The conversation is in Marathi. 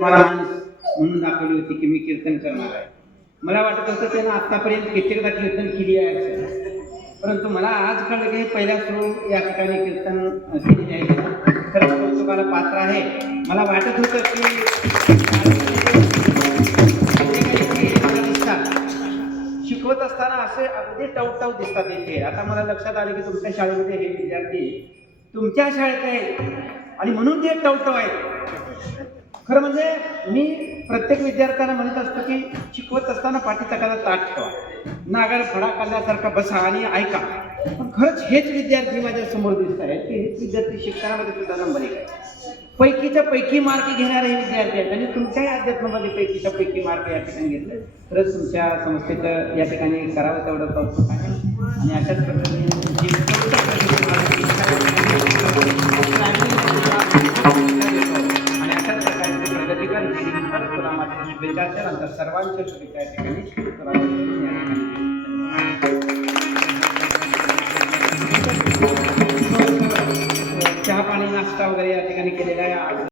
मला म्हणून दाखवली होती की मी कीर्तन करणार आहे. मला वाटत होतं त्यानं आतापर्यंत कित्येकदा कीर्तन केली आहे असं. परंतु मला आज कळलं की पहिल्या सुरू या ठिकाणी कीर्तन केली आहे. खरंच कौतुकाला पात्र आहे. मला वाटत होतं की शिकवत असताना असे अगदी टवटव दिसतात इथे. आता मला लक्षात आले की तुमच्या शाळेमध्ये हे विद्यार्थी तुमच्या शाळेत आहेत आणि म्हणून ते टवटव आहेत. खरं म्हणजे मी प्रत्येक विद्यार्थ्यांना म्हणत असतो की शिकवत असताना पाठीचा एखादा ताट ठेवा. नागाला फडा काढल्यासारखा बसा आणि ऐका. पण खरंच हेच विद्यार्थी माझ्यासमोर दिसत आहेत की हेच विद्यार्थी शिक्षणामध्ये सुद्धा नंबर एक आहे पैकीच्या पैकी मार्क घेणारे हे विद्यार्थी आहेत. आणि तुमच्याही अध्यात्मामध्ये पैकीच्या पैकी मार्क या ठिकाणी घेतले. खरंच तुमच्या संस्थेचं या ठिकाणी करावं तेवढं कौतुक आहे. आणि अशाच पद्धतीने प्रकारची प्रगती कर परत नंतर सर्वांच्या शुभेच्छा या ठिकाणी चहा पाणी नाश्ता वगैरे या ठिकाणी केलेला आहे.